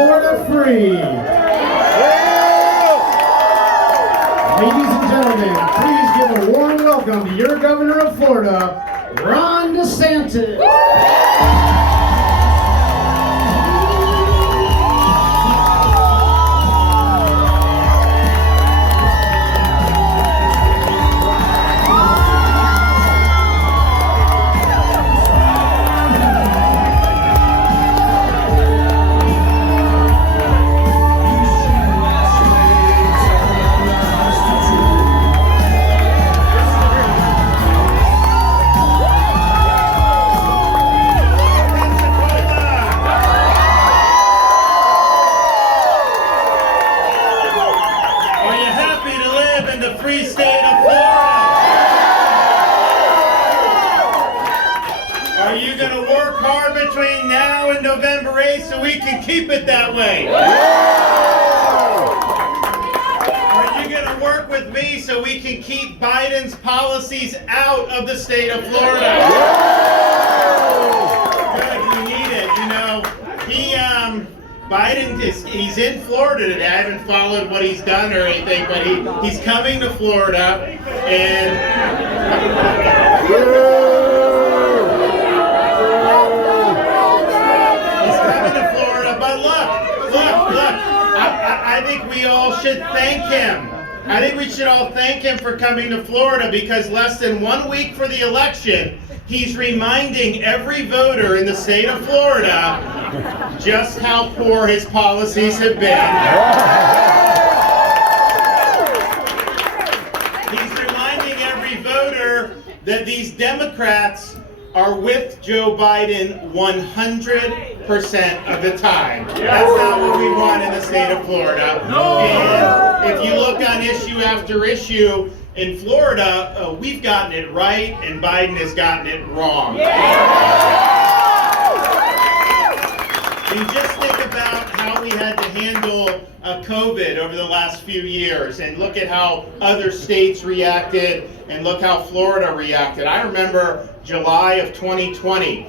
Florida free. Ladies and gentlemen, please give a warm welcome to your Governor of Florida, Ron DeSantis. Free state of Florida. Are you going to work hard between now and November 8th so we can keep it that way? Are you going to work with me so we can keep Biden's policies out of the state of Florida? Good, we need it. You know, Biden he's in Florida today. I haven't followed what he's done or anything, but he's coming to Florida and he's coming to Florida. But look, I think we all should thank him. I think we should all thank him for coming to Florida because less than 1 week for the election, he's reminding every voter in the state of Florida just how poor his policies have been. He's reminding every voter that these Democrats are with Joe Biden 100% of the time. That's not what we want in the state of Florida. And if you look on issue after issue, in Florida, we've gotten it right and Biden has gotten it wrong. And just think about how we had to handle COVID over the last few years and look at how other states reacted and look how Florida reacted. I remember July of 2020.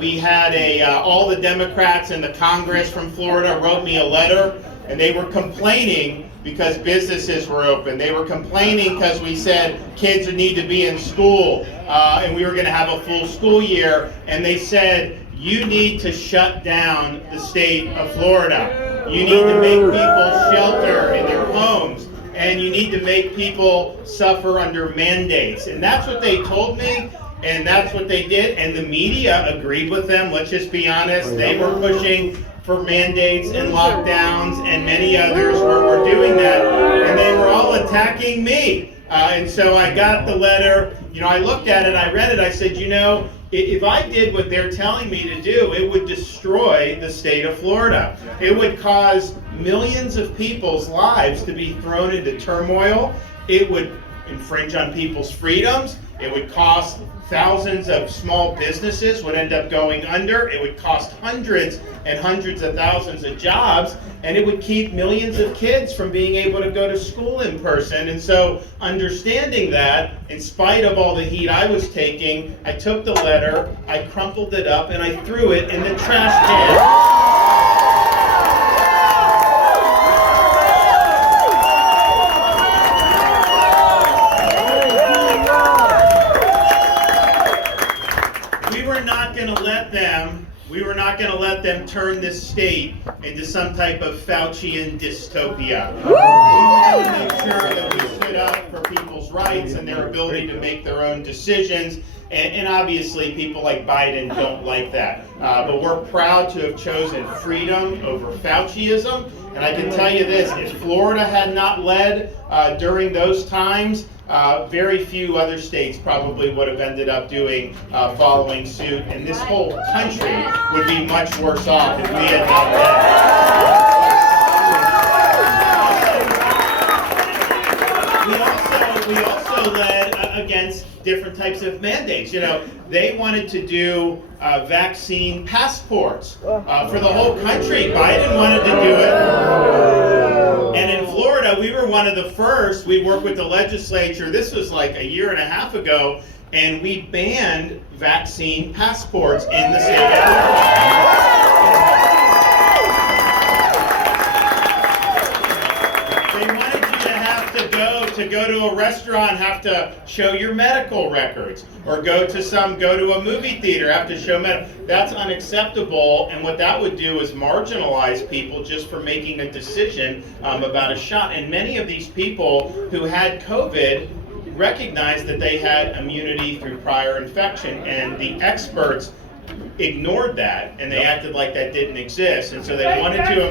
We had all the Democrats in the Congress from Florida wrote me a letter and they were complaining because businesses were open. They were complaining because we said kids need to be in school and we were going to have a full school year. And they said, you need to shut down the state of Florida. You need to make people shelter in their homes. And you need to make people suffer under mandates. And that's what they told me. And that's what they did. And the media agreed with them. Let's just be honest. They were pushing for mandates and lockdowns, and many others were doing that, and they were all attacking me. And so I got the letter, I looked at it, I read it, I said, if I did what they're telling me to do, it would destroy the state of Florida. It would cause millions of people's lives to be thrown into turmoil. It would infringe on people's freedoms. It would cost thousands of small businesses would end up going under. It would cost hundreds and hundreds of thousands of jobs, and it would keep millions of kids from being able to go to school in person. And so understanding that, in spite of all the heat I was taking, I took the letter, I crumpled it up, and I threw it in the trash can. We were not going to let them turn this state into some type of Faucian dystopia. We wanted to make sure that we stood up for people's rights and their ability to make their own decisions. And obviously people like Biden don't like that. But we're proud to have chosen freedom over Fauciism. And I can tell you this, if Florida had not led during those times, very few other states probably would have ended up following suit, and this whole country would be much worse off if we had not led. We also led against different types of mandates. They wanted to do vaccine passports for the whole country. Biden wanted to do it. And in Florida, we were one of the first. We worked with the legislature. This was like a year and a half ago, and we banned vaccine passports in the state of Florida. go to a restaurant, have to show your medical records, or go to a movie theater, have to show That's unacceptable, and what that would do is marginalize people just for making a decision about a shot. And many of these people who had COVID recognized that they had immunity through prior infection, and the experts ignored that, and they acted like that didn't exist, and so they wanted to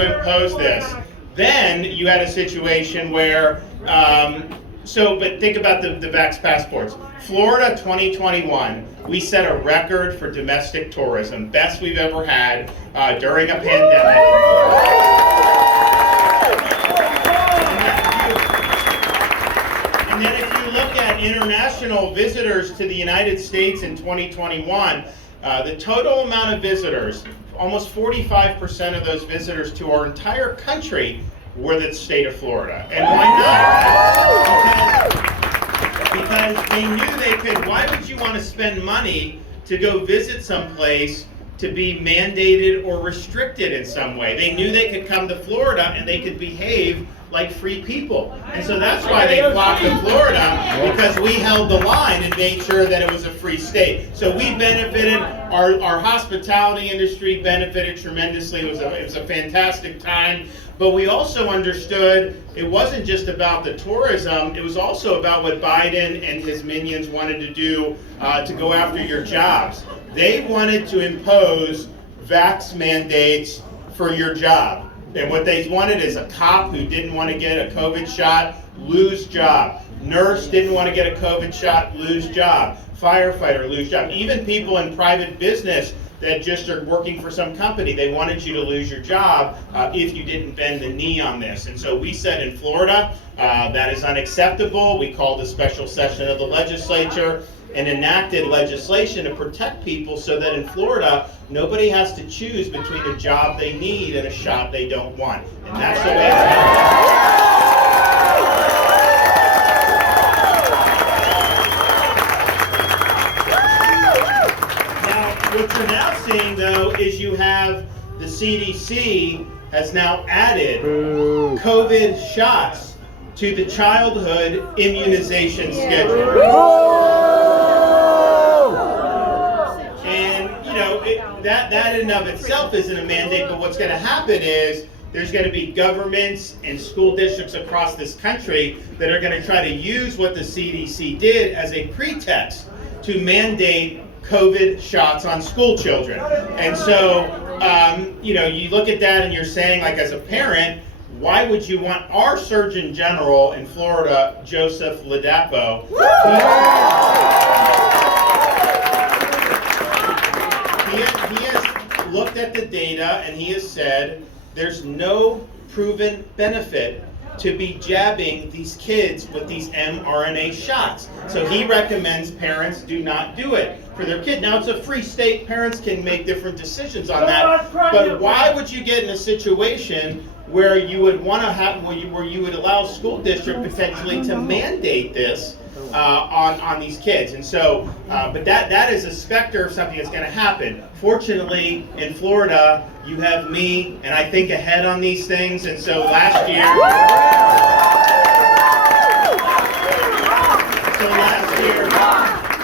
impose this. Then you had a situation where, but think about the Vax passports. Florida 2021, we set a record for domestic tourism, best we've ever had during a pandemic. And then if you look at international visitors to the United States in 2021, the total amount of visitors, almost 45% of those visitors to our entire country were the state of Florida. And why not? Because they knew they could. Why would you want to spend money to go visit someplace to be mandated or restricted in some way? They knew they could come to Florida and they could behave like free people. And so that's why they flocked to Florida, because we held the line and made sure that it was a free state. So we benefited, our hospitality industry benefited tremendously. It was a fantastic time. But we also understood it wasn't just about the tourism, it was also about what Biden and his minions wanted to do to go after your jobs. They wanted to impose vax mandates for your job. And what they wanted is a cop who didn't want to get a COVID shot, lose job. Nurse didn't want to get a COVID shot, lose job. Firefighter, lose job. Even people in private business that just are working for some company, they wanted you to lose your job if you didn't bend the knee on this. And so we said in Florida, that is unacceptable. We called a special session of the legislature and enacted legislation to protect people so that in Florida, nobody has to choose between a job they need and a shot they don't want. And that's the way it's Now, what you're now seeing, though, is you have the CDC has now added COVID shots to the childhood immunization schedule. That in and of itself isn't a mandate, but what's going to happen is there's going to be governments and school districts across this country that are going to try to use what the CDC did as a pretext to mandate COVID shots on school children. And so, you look at that and you're saying, like, as a parent, why would you want our Surgeon General in Florida, Joseph Ladapo, he has looked at the data and he has said there's no proven benefit to be jabbing these kids with these mRNA shots. So he recommends parents do not do it for their kid. Now, it's a free state. Parents can make different decisions on that. But why would you get in a situation where you would want to have, where you would allow school district potentially to mandate this on these kids? And so, but that is a specter of something that's going to happen. Fortunately, in Florida, you have me, and I think ahead on these things. And so last year,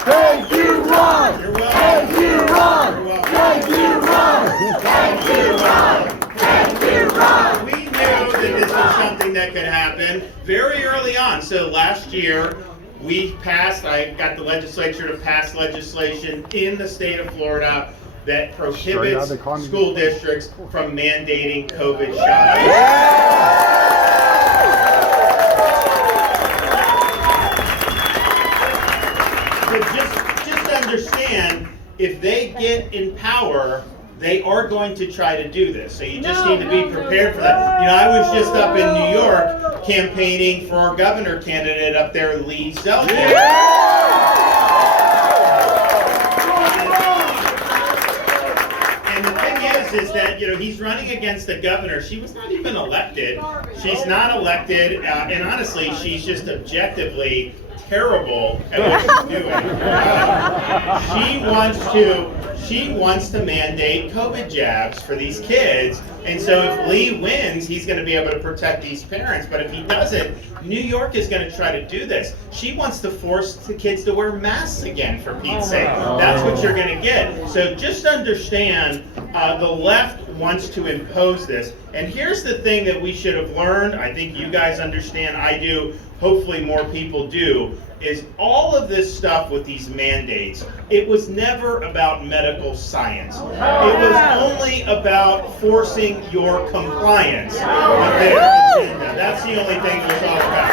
thank you, Ron. You're welcome. Thank you, Ron. You're welcome. Thank you, Ron. Thank you, Ron. Thank you, Ron. We knew that this was something that could happen very early on. So last year, I got the legislature to pass legislation in the state of Florida that prohibits school districts from mandating COVID shots. So just understand, if they get in power, they are going to try to do this. So you just need to be prepared for that. I was just up in New York campaigning for our governor candidate up there, Lee Zeldin. And the thing is that, he's running against the governor. She was not even elected. She's not elected, and honestly, she's just objectively terrible at what she's doing. She wants to mandate COVID jabs for these kids. And so if Lee wins, he's going to be able to protect these parents. But if he doesn't, New York is going to try to do this. She wants to force the kids to wear masks again, for Pete's sake. That's what you're going to get. So just understand, the left wants to impose this. And here's the thing that we should have learned. I think you guys understand, I do, hopefully more people do, is all of this stuff with these mandates, it was never about medical science. It was only about forcing your compliance with their agenda. That's the only thing it was all about.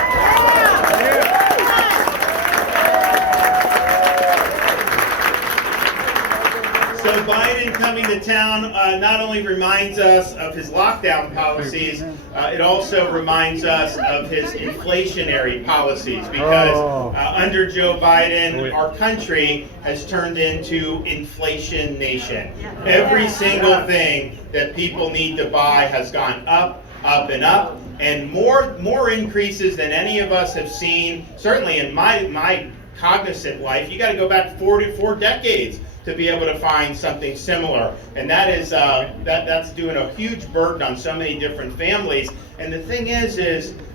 So Biden coming to town not only reminds us of his lockdown policies, it also reminds us of his inflationary policies, because under Joe Biden, our country has turned into inflation nation. Every single thing that people need to buy has gone up, up, and up, and more increases than any of us have seen, certainly in my cognizant life. You got to go back 4 decades to be able to find something similar, and that is that's doing a huge burden on so many different families. And the thing is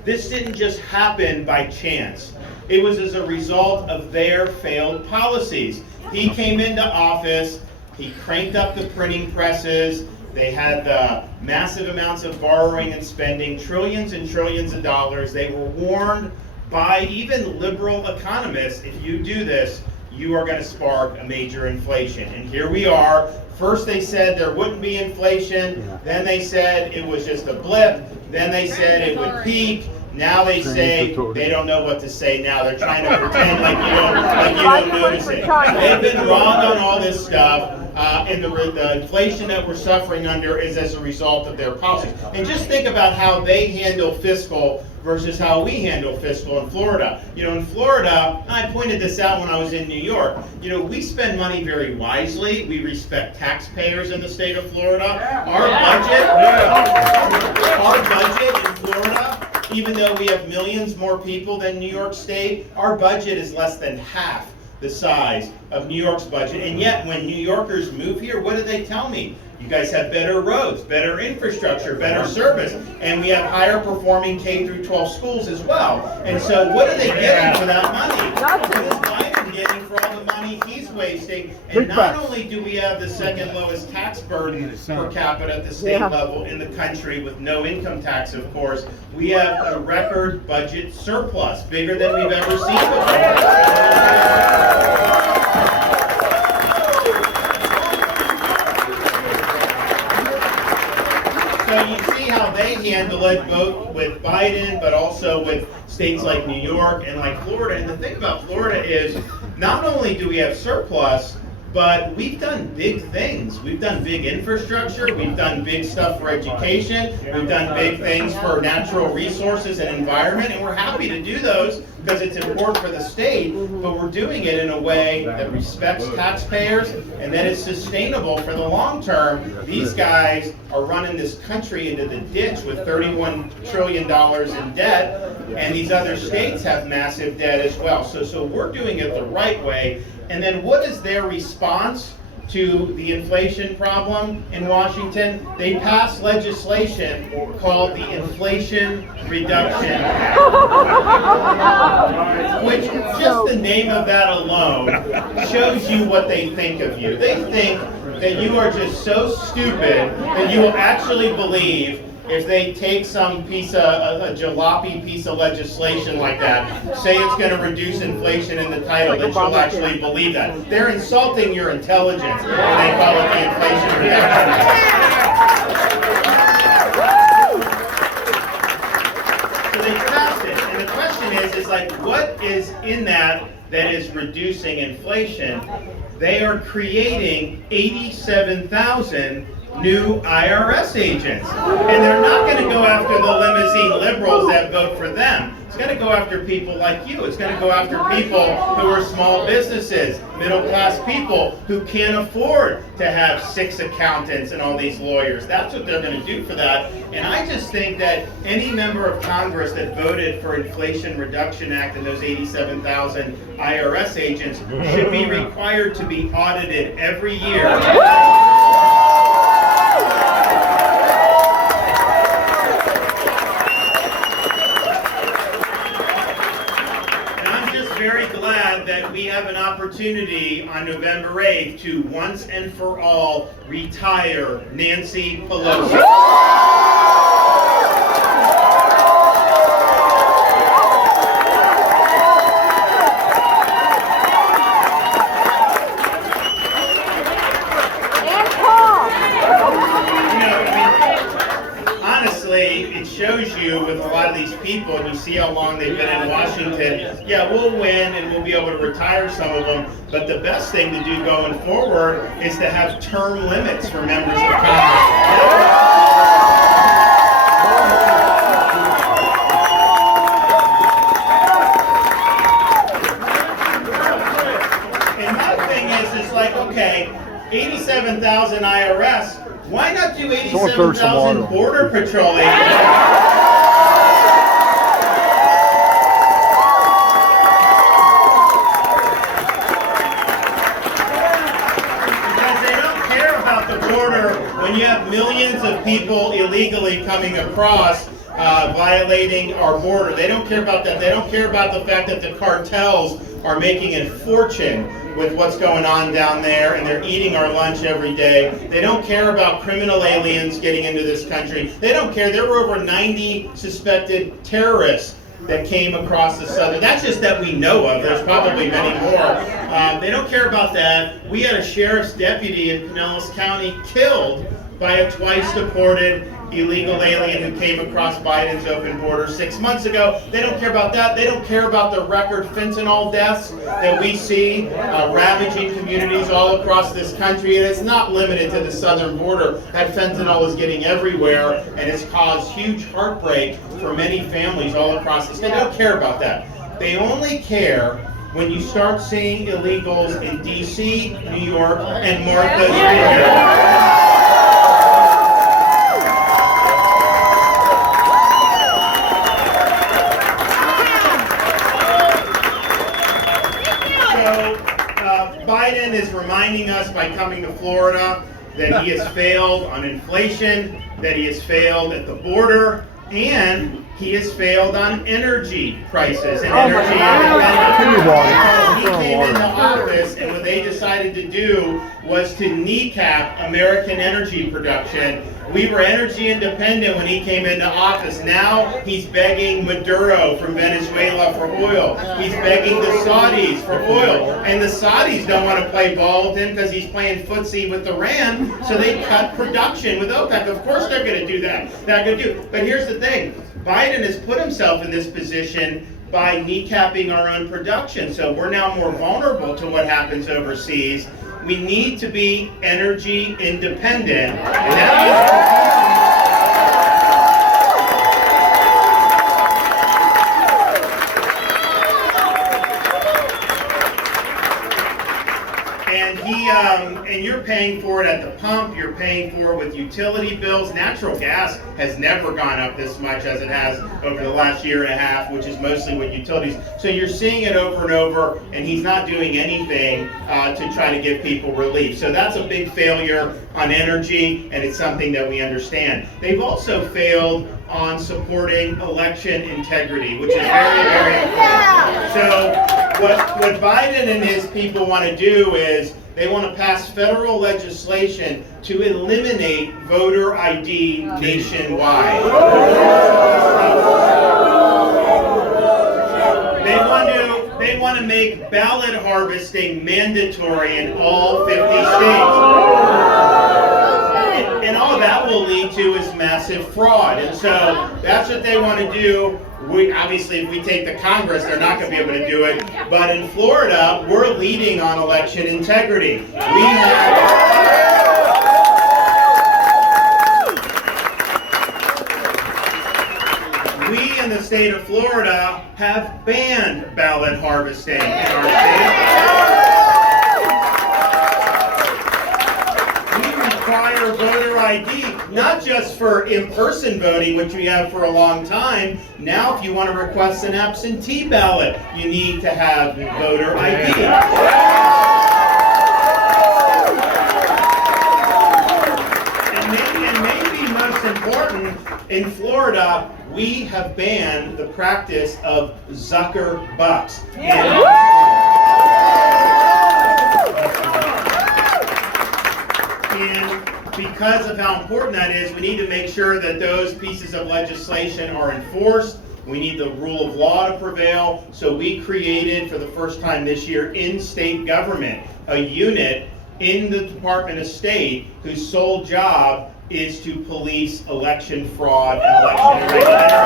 this didn't just happen by chance. It was as a result of their failed policies. He came into office, he cranked up the printing presses, they had the massive amounts of borrowing and spending, trillions and trillions of dollars. They were warned by even liberal economists, if you do this, you are going to spark a major inflation. And here we are. First they said there wouldn't be inflation, then they said it was just a blip, then they said it would peak, now they say they don't know what to say now. They're trying to pretend like you don't notice it. They've been wrong on all this stuff. And the inflation that we're suffering under is as a result of their policies. And just think about how they handle fiscal versus how we handle fiscal in Florida. In Florida, and I pointed this out when I was in New York, we spend money very wisely. We respect taxpayers in the state of Florida. Our budget in Florida, even though we have millions more people than New York State, our budget is less than half the size of New York's budget. And yet when New Yorkers move here, what do they tell me? You guys have better roads, better infrastructure, better service, and we have higher performing K through 12 schools as well. And so what are they getting for that money? What is Biden getting for all the money he's wasting? And not only do we have the second lowest tax burden per capita at the state level in the country, with no income tax, of course, we have a record budget surplus, bigger than we've ever seen before. So you see how they handle it, both with Biden, but also with states like New York and like Florida. And the thing about Florida is, not only do we have surplus, but we've done big things. We've done big infrastructure, we've done big stuff for education, we've done big things for natural resources and environment, and we're happy to do those because it's important for the state, but we're doing it in a way that respects taxpayers and that is sustainable for the long term. These guys are running this country into the ditch with $31 trillion in debt, and these other states have massive debt as well. So we're doing it the right way. And then what is their response to the inflation problem in Washington? They passed legislation called the Inflation Reduction Act, which just the name of that alone shows you what they think of you. They think that you are just so stupid that you will actually believe, if they take some piece of a jalopy piece of legislation like that, say it's going to reduce inflation in the title, that you'll actually believe that. They're insulting your intelligence when they call it the Inflation Reduction Act. So they passed it, and the question is like, what is in that is reducing inflation? They are creating 87,000 new IRS agents. And they're not going to go after the limousine liberals that vote for them. It's going to go after people like you. It's going to go after people who are small businesses, middle-class people who can't afford to have 6 accountants and all these lawyers. That's what they're going to do for that. And I just think that any member of Congress that voted for Inflation Reduction Act and those 87,000 IRS agents should be required to be audited every year. Very glad that we have an opportunity on November 8th to once and for all retire Nancy Pelosi. It shows you with a lot of these people, and you see how long they've been in Washington, yeah, we'll win and we'll be able to retire some of them, but the best thing to do going forward is to have term limits for members of Congress. And my thing is, it's like, okay, 87,000 IRS, why not do 87,000 Border Patrol agents? Because they don't care about the border when you have millions of people illegally coming across, violating our border. They don't care about that. They don't care about the fact that the cartels are making a fortune with what's going on down there, and they're eating our lunch every day. They don't care about criminal aliens getting into this country. They don't care. There were over 90 suspected terrorists that came across the southern. That's just that we know of. There's probably many more. They don't care about that. We had a sheriff's deputy in Pinellas County killed by a twice deported illegal alien who came across Biden's open border 6 months ago. They don't care about that. They don't care about the record fentanyl deaths that we see ravaging communities all across this country. And it's not limited to the southern border. That fentanyl is getting everywhere, and it's caused huge heartbreak for many families all across the state. They don't care about that. They only care when you start seeing illegals in D.C., New York, and Martha's Vineyard. Biden is reminding us by coming to Florida that he has failed on inflation, that he has failed at the border, and he has failed on energy prices and energy independence. He came into office, and what they decided to do was to kneecap American energy production. We were energy independent when he came into office. Now he's begging Maduro from Venezuela for oil. He's begging the Saudis for oil. And the Saudis don't want to play ball with him because he's playing footsie with Iran, so they cut production with OPEC. Of course they're going to do that. They're going to do. But here's the thing. Biden has put himself in this position by kneecapping our own production. So we're now more vulnerable to what happens overseas. We need to be energy independent. And that and you're paying for it at the pump, you're paying for it with utility bills. Natural gas has never gone up this much as it has over the last year and a half, which is mostly with utilities. So you're seeing it over and over, and he's not doing anything to try to give people relief. So that's a big failure on energy, and it's something that we understand. They've also failed on supporting election integrity, which is very, very important. So what Biden and his people want to do is they want to pass federal legislation to eliminate voter ID nationwide. They want to make ballot harvesting mandatory in all 50 states. And all that will lead to is massive fraud. And so that's what they want to do. Obviously, if we take the Congress, they're not going to be able to do it. But in Florida, we're leading on election integrity. We have state of Florida have banned ballot harvesting in our state. We require voter ID, not just for in-person voting, which we have for a long time. Now, if you want to request an absentee ballot, you need to have voter ID. Important, in Florida, we have banned the practice of Zucker bucks. And because of how important that is, we need to make sure that those pieces of legislation are enforced. We need the rule of law to prevail. So we created, for the first time this year in state government, a unit in the Department of State whose sole job is to police election fraud and election irregularities.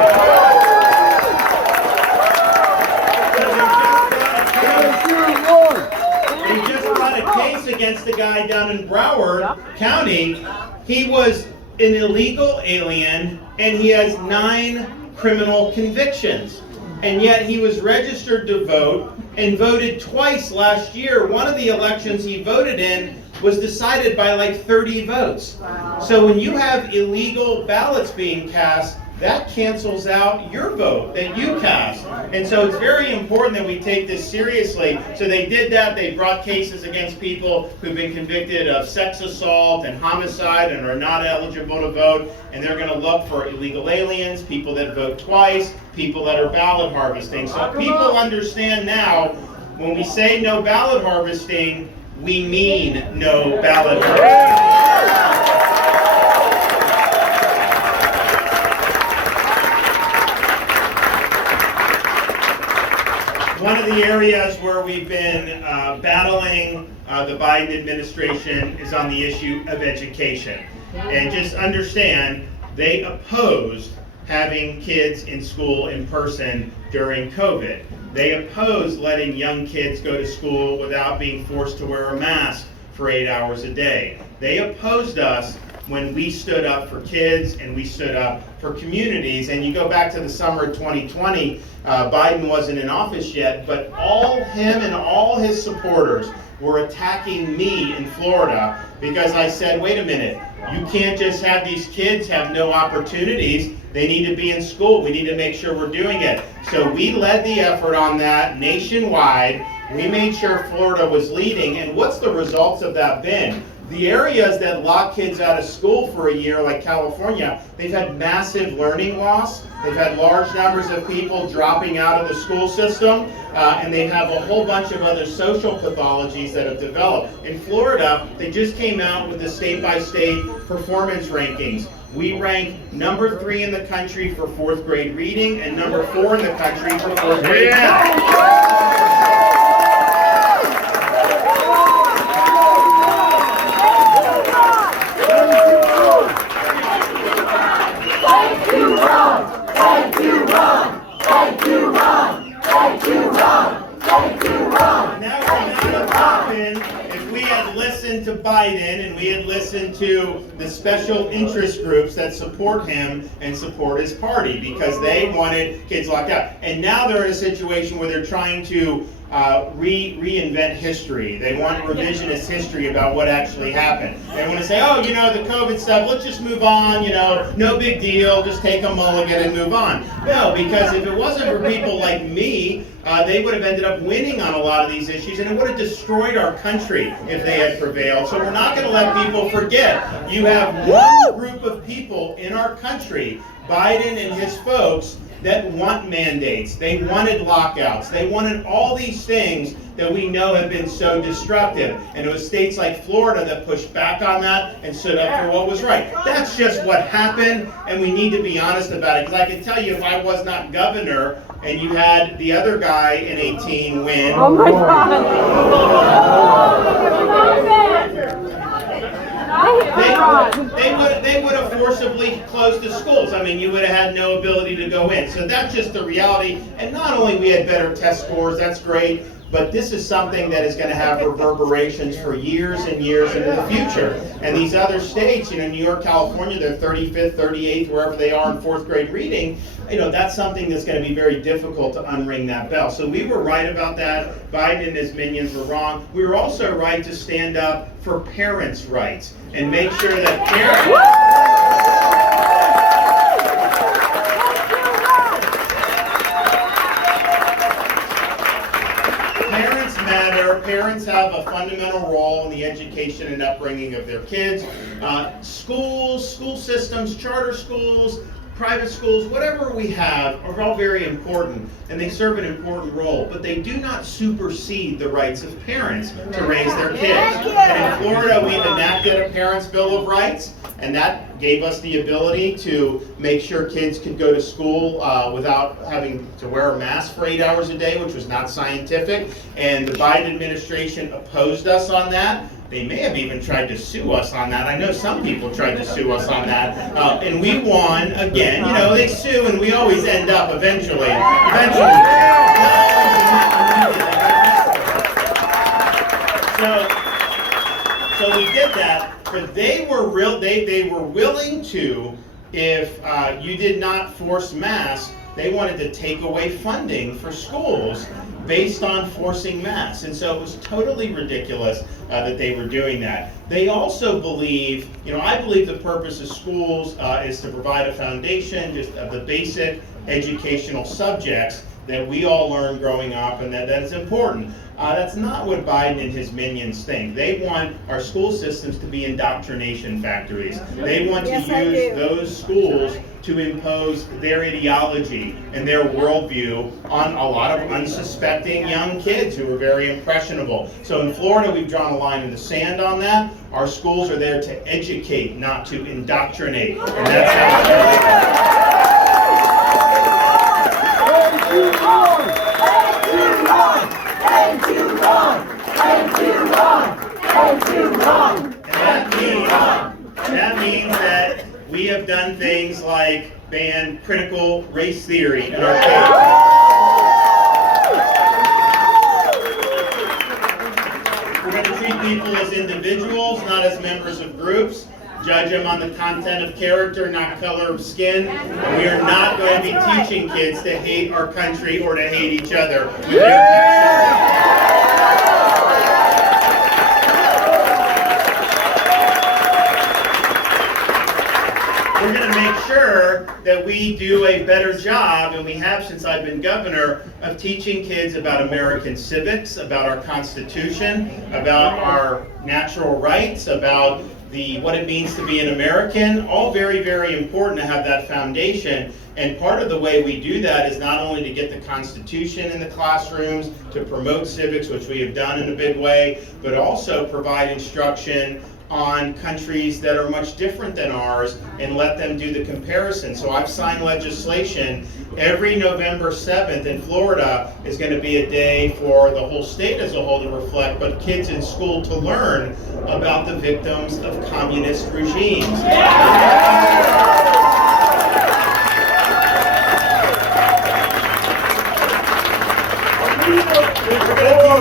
They just brought a case against the guy down in Broward County. He was an illegal alien and he has 9 criminal convictions. And yet he was registered to vote and voted twice last year. One of the elections he voted in was decided by like 30 votes. Wow. So when you have illegal ballots being cast, that cancels out your vote that you cast. And so it's very important that we take this seriously. So they did that. They brought cases against people who've been convicted of sex assault and homicide and are not eligible to vote. And they're going to look for illegal aliens, people that vote twice, people that are ballot harvesting. So people understand now, when we say no ballot harvesting, we mean no ballot harvesting. One of the areas where we've been battling the Biden administration is on the issue of education. And just understand, they opposed having kids in school in person during COVID. They opposed letting young kids go to school without being forced to wear a mask for 8 hours a day. They opposed us when we stood up for kids and we stood up for communities. And you go back to the summer of 2020, Biden wasn't in office yet, but him and all his supporters were attacking me in Florida because I said, wait a minute, you can't just have these kids have no opportunities. They need to be in school. We need to make sure we're doing it. So we led the effort on that nationwide. We made sure Florida was leading. And what's the results of that been? The areas that lock kids out of school for a year, like California, they've had massive learning loss. They've had large numbers of people dropping out of the school system, and they have a whole bunch of other social pathologies that have developed. In Florida, they just came out with the state-by-state performance rankings. We rank number 3 in the country for 4th grade reading and number 4 in the country for 4th grade math. To Biden, and we had listened to the special interest groups that support him and support his party because they wanted kids locked out. And now they're in a situation where they're trying to reinvent history. They want revisionist history about what actually happened. They want to say, oh, you know, the COVID stuff, let's just move on, you know, no big deal, just take a mulligan and move on. No, because if it wasn't for people like me, they would have ended up winning on a lot of these issues, and it would have destroyed our country if they had prevailed. So we're not going to let people forget. You have one group of people in our country, Biden and his folks, that want mandates. They wanted lockouts. They wanted all these things that we know have been so destructive. And it was states like Florida that pushed back on that and stood up for what was right. That's just what happened, and we need to be honest about it. Because I can tell you, if I was not governor and you had the other guy in 18 win. Oh my God! They would have forcibly closed the schools. I mean, you would have had no ability to go in. So that's just the reality. And not only we had better test scores, that's great, but this is something that is going to have reverberations for years and years into the future. And these other states, New York, California, they're 35th, 38th, wherever they are in 4th grade reading, that's something that's going to be very difficult to unring that bell. So we were right about that. Biden and his minions were wrong. We were also right to stand up for parents' rights and make sure that parents matter. Parents have a fundamental role in the education and upbringing of their kids. Schools, school systems, charter schools, private schools, whatever we have, are all very important, and they serve an important role, but they do not supersede the rights of parents to raise their kids. And in Florida, we've enacted a Parents' Bill of Rights, and that gave us the ability to make sure kids could go to school without having to wear a mask for 8 hours a day, which was not scientific, and the Biden administration opposed us on that. They may have even tried to sue us on that. I know some people tried to sue us on that. And we won again. They sue and we always end up eventually. So we did that, but they were willing to, if you did not force masks, they wanted to take away funding for schools based on forcing masks. And so it was totally ridiculous that they were doing that. They also believe, I believe the purpose of schools is to provide a foundation just of the basic educational subjects that we all learned growing up, and that is important. That's not what Biden and his minions think. They want our school systems to be indoctrination factories. They want to use those schools to impose their ideology and their worldview on a lot of unsuspecting young kids who are very impressionable. So in Florida, we've drawn a line in the sand on that. Our schools are there to educate, not to indoctrinate. And that's how that means that we have done things like ban critical race theory in our kids. We're going to treat people as individuals, not as members of groups. Judge them on the content of character, not color of skin. And we are not going to be teaching kids to hate our country or to hate each other. We're going to make sure that we do a better job, and we have since I've been governor, of teaching kids about American civics, about our Constitution, about our natural rights, about what it means to be an American. All very, very important to have that foundation. And part of the way we do that is not only to get the Constitution in the classrooms, to promote civics, which we have done in a big way, but also provide instruction on countries that are much different than ours and let them do the comparison. So I've signed legislation. Every November 7th in Florida is going to be a day for the whole state as a whole to reflect, but kids in school to learn about the victims of communist regimes.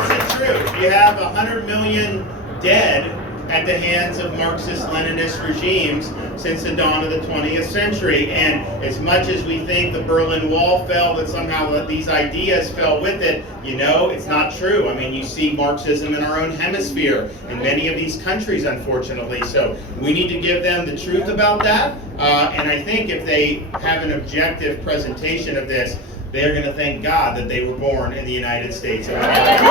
It's true. You have 100 million dead at the hands of Marxist-Leninist regimes since the dawn of the 20th century. And as much as we think the Berlin Wall fell, that somehow these ideas fell with it, it's not true. I mean, you see Marxism in our own hemisphere in many of these countries, unfortunately. So we need to give them the truth about that. And I think if they have an objective presentation of this, they're going to thank God that they were born in the United States of America.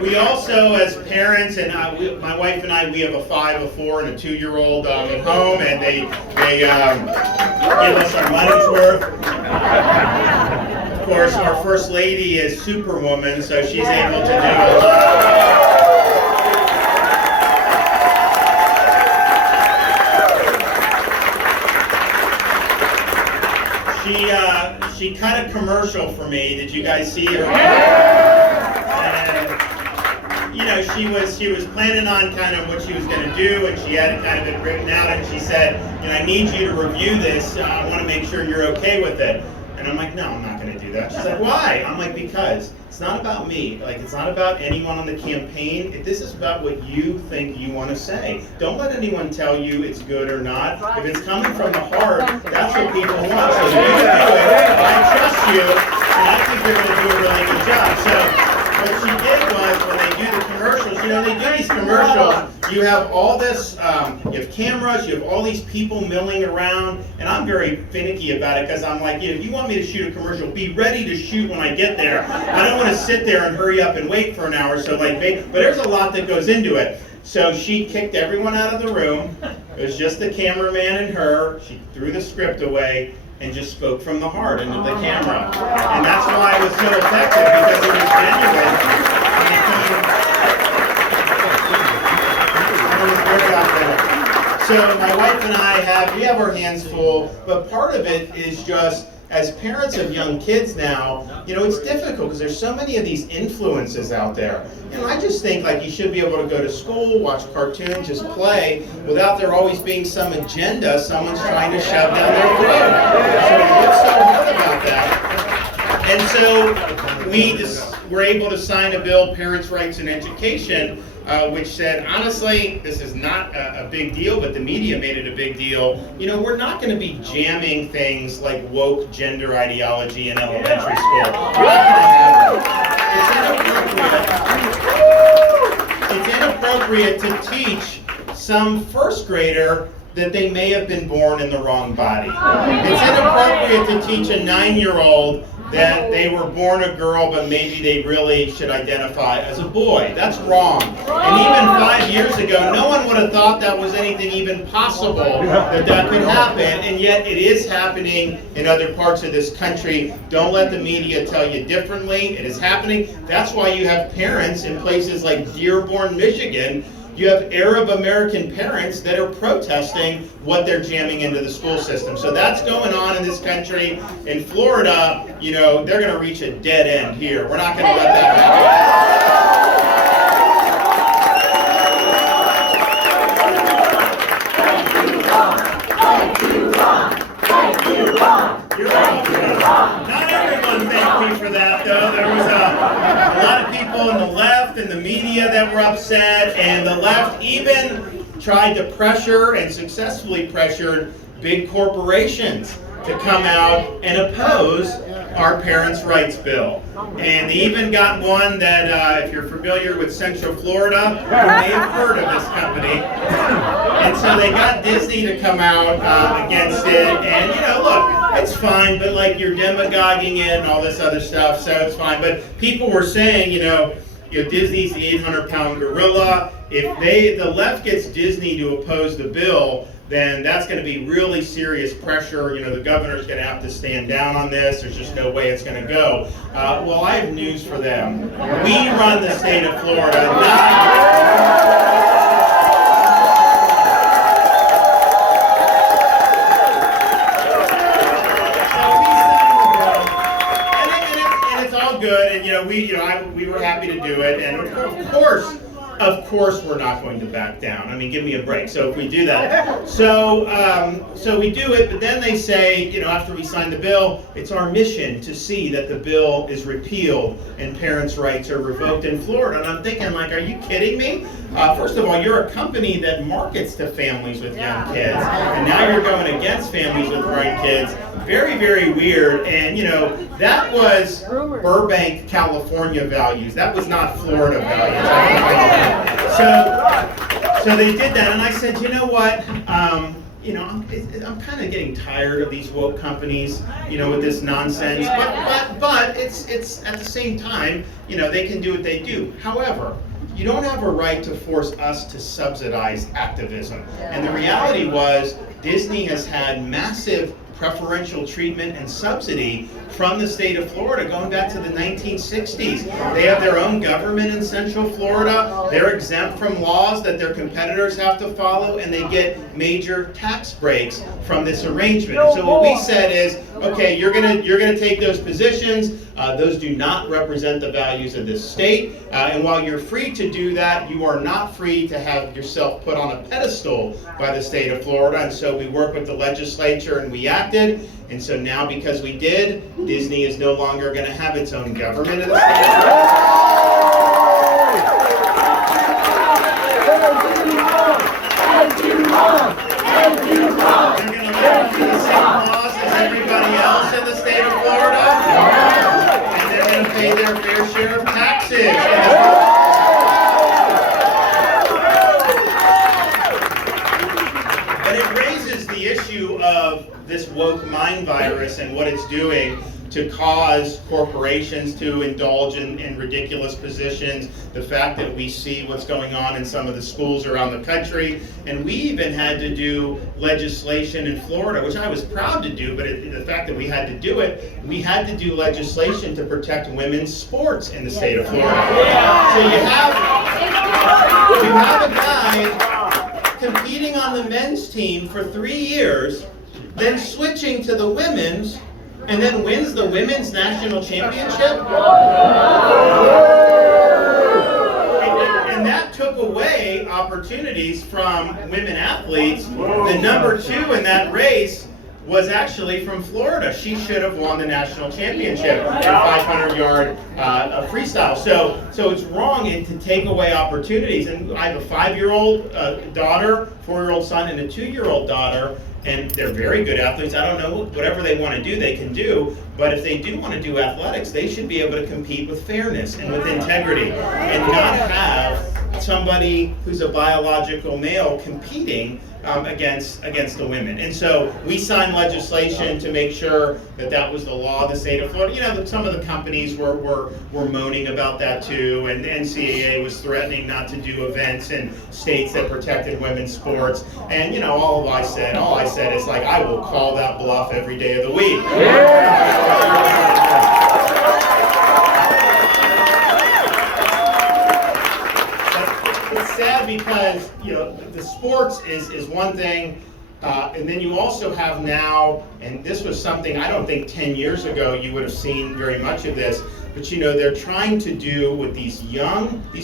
We also, as parents, and my wife and I, we have a 5, a 4, and a 2-year-old at home, and they give us our money's worth. Of course, our First Lady is Superwoman, so she's able to do a lot. She cut a commercial for me. Did you guys see her? And, she was planning on kind of what she was going to do, and she had it kind of been written out, and she said, I need you to review this. I want to make sure you're okay with it. And I'm like, no, I'm not going to do that. She's like, why? I'm like, because it's not about me. Like, it's not about anyone on the campaign. This is about what you think you want to say. Don't let anyone tell you it's good or not. If it's coming from the heart, that's what people want. So you do it. I trust you, and I think you're going to do a really good job. So what she did was, when they do the commercials, they do these commercials, you have all this, you have cameras, you have all these people milling around, and I'm very finicky about it because I'm like, if you want me to shoot a commercial, be ready to shoot when I get there. I don't want to sit there and hurry up and wait for an hour, but there's a lot that goes into it. So she kicked everyone out of the room. It was just the cameraman and her. She threw the script away and just spoke from the heart into the camera. And that's why it was so effective, because it was genuine. And it was very authentic. So my wife and I have our hands full, but part of it is just, as parents of young kids now, it's difficult because there's so many of these influences out there. I just think like you should be able to go to school, watch cartoons, just play, without there always being some agenda someone's trying to shove down their throat. So what's so hard about that? And so we just were able to sign a bill, Parents' Rights in Education, which said, honestly, this is not a big deal, but the media made it a big deal. We're not going to be jamming things like woke gender ideology in elementary school. We're not going to have it. It's inappropriate to teach some first grader that they may have been born in the wrong body. It's inappropriate to teach a 9-year-old that they were born a girl, but maybe they really should identify as a boy. That's wrong. And even 5 years ago, no one would have thought that was anything even possible, that could happen, and yet it is happening in other parts of this country. Don't let the media tell you differently. It is happening. That's why you have parents in places like Dearborn, Michigan. You have Arab American parents that are protesting what they're jamming into the school system. So that's going on in this country. In Florida, they're going to reach a dead end here. We're not going to let that happen. You're welcome. Not everyone thanked me for that, though. There was a lot of people in the left and the media that were upset, and the left even tried to pressure and successfully pressured big corporations to come out and oppose our Parents' Rights Bill. And they even got one that, if you're familiar with Central Florida, you may have heard of this company. And so they got Disney to come out against it. And, look, it's fine, but like you're demagoguing it and all this other stuff, so it's fine. But people were saying, Disney's the 800-pound gorilla. If the left gets Disney to oppose the bill, then that's going to be really serious pressure. The governor's going to have to stand down on this. There's just no way it's going to go. Well, I have news for them. We run the state of Florida, and it's all good. And we were happy to do it. And of course, we're not going to back down. I mean, give me a break. So if we do that, so we do it. But then they say, after we sign the bill, it's our mission to see that the bill is repealed and parents' rights are revoked in Florida. And I'm thinking, like, are you kidding me? First of all, you're a company that markets to families with young kids, and now you're going against families with young kids. Very, very weird. And that was Burbank, California values. That was not Florida values. So they did that, and I said, you know what? I'm kind of getting tired of these woke companies, with this nonsense. But it's at the same time, they can do what they do. However, you don't have a right to force us to subsidize activism. And the reality was, Disney has had massive preferential treatment and subsidy from the state of Florida going back to the 1960s. They have their own government in Central Florida. They're exempt from laws that their competitors have to follow, and they get major tax breaks from this arrangement. So what we said is, okay, you're gonna take those positions. Those do not represent the values of this state. And while you're free to do that, you are not free to have yourself put on a pedestal by the state of Florida. And so we worked with the legislature and we acted. And so now, because we did, Disney is no longer going to have its own government in the state of Florida. They're going to live under the same laws as everybody else in the state of Florida. And they're going to pay their fair share of taxes. But it raises the issue of this woke mind virus and what it's doing to cause corporations to indulge in ridiculous positions, the fact that we see what's going on in some of the schools around the country, and we even had to do legislation in Florida, which I was proud to do, but the fact that we had to do it, we had to do legislation to protect women's sports in the state of Florida. So you have a guy competing on the men's team for 3 years, then switching to the women's, and then wins the women's national championship. And that took away opportunities from women athletes. The number 2 in that race was actually from Florida. She should have won the national championship in 500-yard freestyle. So it's wrong to take away opportunities. And I have a 5-year-old daughter, 4-year-old son, and a 2-year-old daughter. And they're very good athletes. I don't know, whatever they want to do, they can do. But if they do want to do athletics, they should be able to compete with fairness and with integrity and not have somebody who's a biological male competing against the women. And so we signed legislation to make sure that was the law of the state of Florida. You know, some of the companies were moaning about that too, and the NCAA was threatening not to do events in states that protected women's sports. And you know, all I said is like, I will call that bluff every day of the week. It's sad because, you know, the sports is one thing, and then you also have now, and this was something I don't think 10 years ago you would have seen very much of this, but you know, they're trying to do with these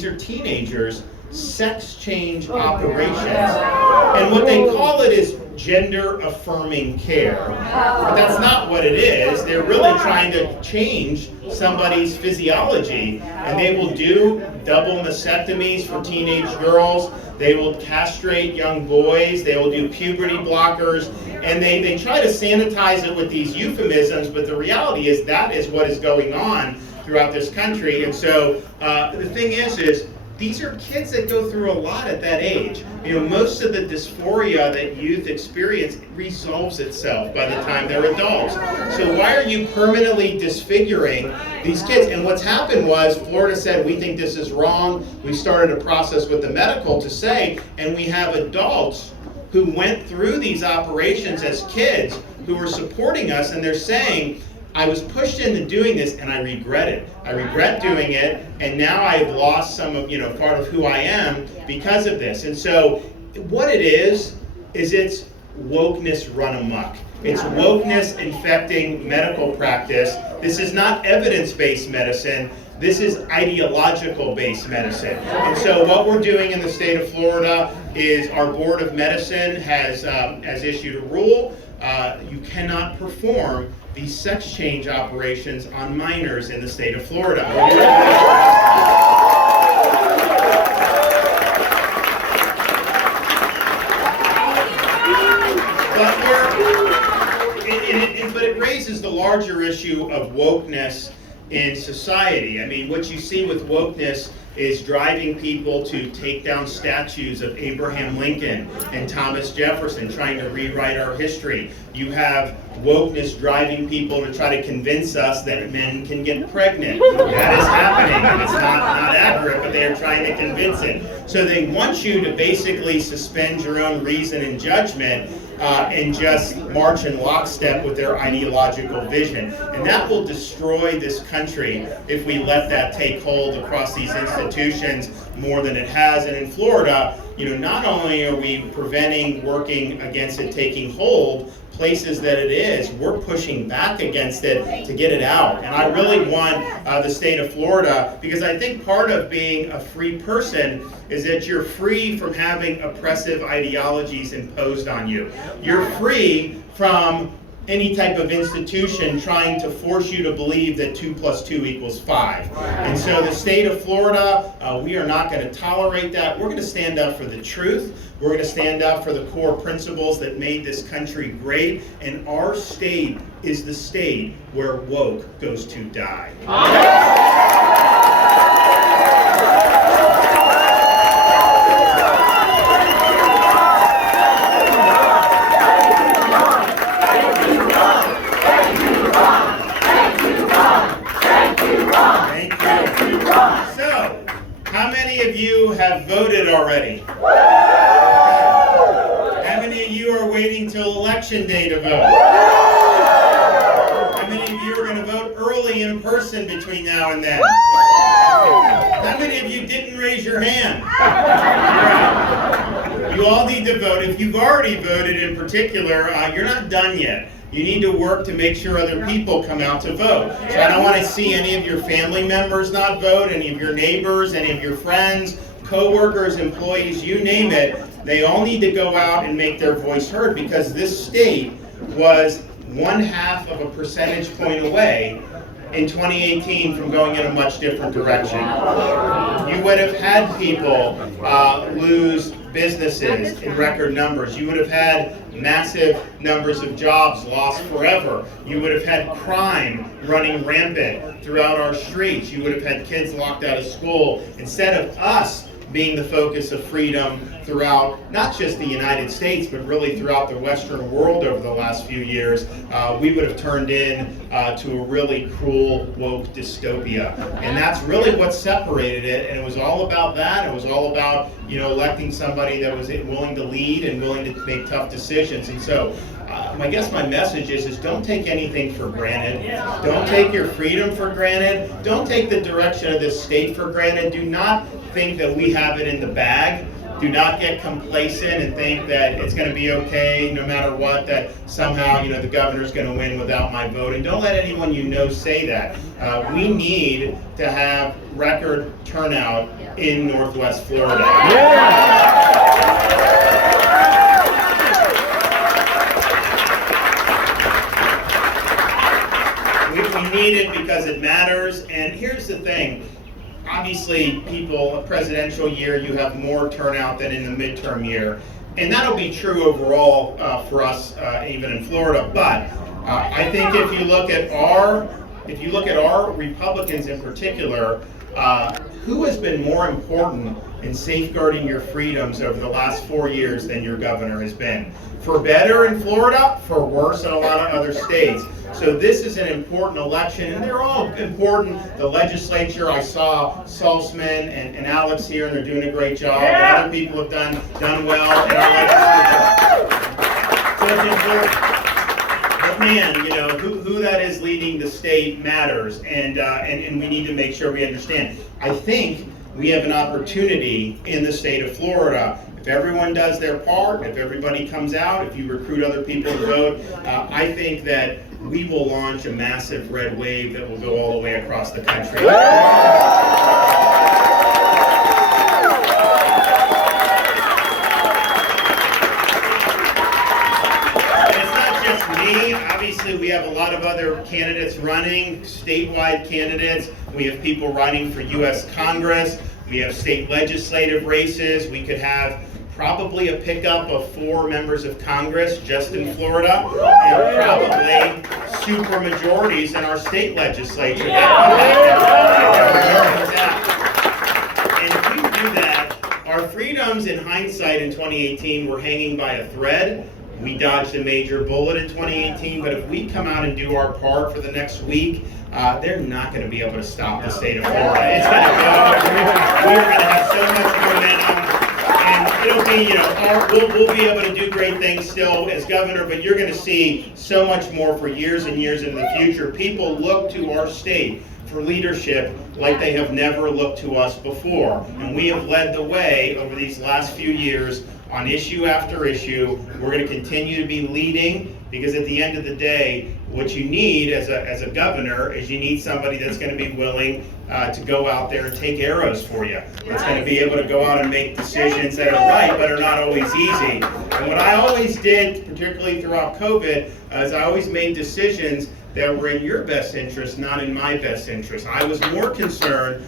are teenagers, sex change operations. And what they call it is gender affirming care. But that's not what it is. They're really trying to change somebody's physiology. And they will do double mastectomies for teenage girls. They will castrate young boys. They will do puberty blockers. And they try to sanitize it with these euphemisms, but the reality is that is what is going on throughout this country. And so the thing is these are kids that go through a lot at that age. You know, most of the dysphoria that youth experience resolves itself by the time they're adults. So why are you permanently disfiguring these kids? And what's happened was Florida said, we think this is wrong. We started a process with the medical to say, and we have adults who went through these operations as kids who are supporting us, and they're saying, I was pushed into doing this and I regret it. I regret doing it, and now I've lost some of, part of who I am because of this. And so what it is it's wokeness run amok. It's wokeness infecting medical practice. This is not evidence-based medicine. This is ideological-based medicine. And so what we're doing in the state of Florida is our Board of Medicine has issued a rule. You cannot perform these sex change operations on minors in the state of Florida. But it raises the larger issue of wokeness in society. I mean, what you see with wokeness is driving people to take down statues of Abraham Lincoln and Thomas Jefferson, trying to rewrite our history. You have wokeness driving people to try to convince us that men can get pregnant. That is happening, and it's not accurate, but they are trying to convince it. So they want you to basically suspend your own reason and judgment and just march in lockstep with their ideological vision. And that will destroy this country if we let that take hold across these institutions more than it has. And in Florida, not only are we working against it taking hold, places that it is, we're pushing back against it to get it out. And I really want the state of Florida, because I think part of being a free person is that you're free from having oppressive ideologies imposed on you. You're free from any type of institution trying to force you to believe that 2 + 2 = 5. And so the state of Florida, we are not going to tolerate that. We're going to stand up for the truth. We're going to stand up for the core principles that made this country great. And our state is the state where woke goes to die. How many of you have voted already? How many of you are waiting till election day to vote? How many of you are going to vote early in person between now and then? How many of you didn't raise your hand? You all need to vote. If you've already voted in particular, you're not done yet. You need to work to make sure other people come out to vote. So I don't want to see any of your family members not vote, any of your neighbors, any of your friends, co-workers, employees, you name it. They all need to go out and make their voice heard, because this state was 1/2 of a percentage point away in 2018 from going in a much different direction. You would have had people lose businesses in record numbers. You would have had massive numbers of jobs lost forever. You would have had crime running rampant throughout our streets. You would have had kids locked out of school. Instead of us being the focus of freedom throughout not just the United States, but really throughout the Western world over the last few years, we would have turned in to a really cruel, woke dystopia. And that's really what separated it. And it was all about that. It was all about, electing somebody that was willing to lead and willing to make tough decisions. And so I guess my message is don't take anything for granted. Don't take your freedom for granted. Don't take the direction of this state for granted. Do not think that we have it in the bag. Do not get complacent and think that it's going to be okay no matter what, that somehow, the governor's going to win without my vote. And don't let anyone say that. We need to have record turnout in Northwest Florida. We need it because it matters. And here's the thing. Obviously, a presidential year, you have more turnout than in the midterm year. And that'll be true overall for us, even in Florida. But I think if you look at our Republicans in particular, who has been more important in safeguarding your freedoms over the last 4 years than your governor has been? For better in Florida, for worse in a lot of other states. So this is an important election, and they're all important. The legislature, I saw Salzman and Alex here, and they're doing a great job. And other people have done well in our legislature. So it's important. But man, who that is leading the state matters, and we need to make sure we understand. I think we have an opportunity in the state of Florida. If everyone does their part, if everybody comes out, if you recruit other people to vote, I think that we will launch a massive red wave that will go all the way across the country. And it's not just me. Obviously, we have a lot of other candidates running, statewide candidates. We have people running for U.S. Congress. We have state legislative races. We could have probably a pickup of 4 members of Congress just in Florida, and probably super majorities in our state legislature. And if we do that, our freedoms in hindsight in 2018 were hanging by a thread. We dodged a major bullet in 2018, but if we come out and do our part for the next week, they're not going to be able to stop the state of Florida. It's going to go. We're going to have so much momentum. And it'll be, we'll be able to do great things still as governor, but you're going to see so much more for years and years into the future. People look to our state for leadership like they have never looked to us before. And we have led the way over these last few years on issue after issue. We're going to continue to be leading Because at the end of the day, what you need as a governor is you need somebody that's going to be willing to go out there and take arrows for you. That's going to be able to go out and make decisions that are right, but are not always easy. And what I always did, particularly throughout COVID, is I always made decisions that were in your best interest, not in my best interest. I was more concerned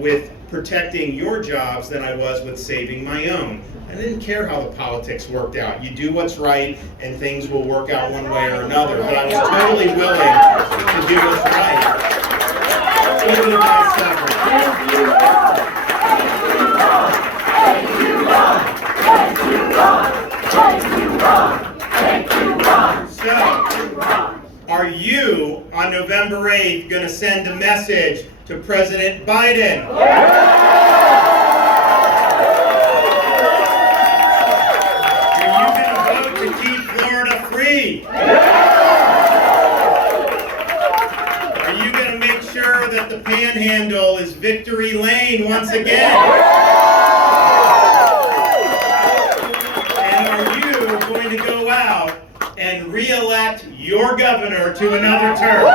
with protecting your jobs than I was with saving my own. I didn't care how the politics worked out. You do what's right, and things will work out one way or another. But I was totally willing to do what's right. Even if I suffered. So, are you on November 8th going to send a message to President Biden? Are you going to make sure that the Panhandle is victory lane once again? And are you going to go out and re-elect your governor to another term?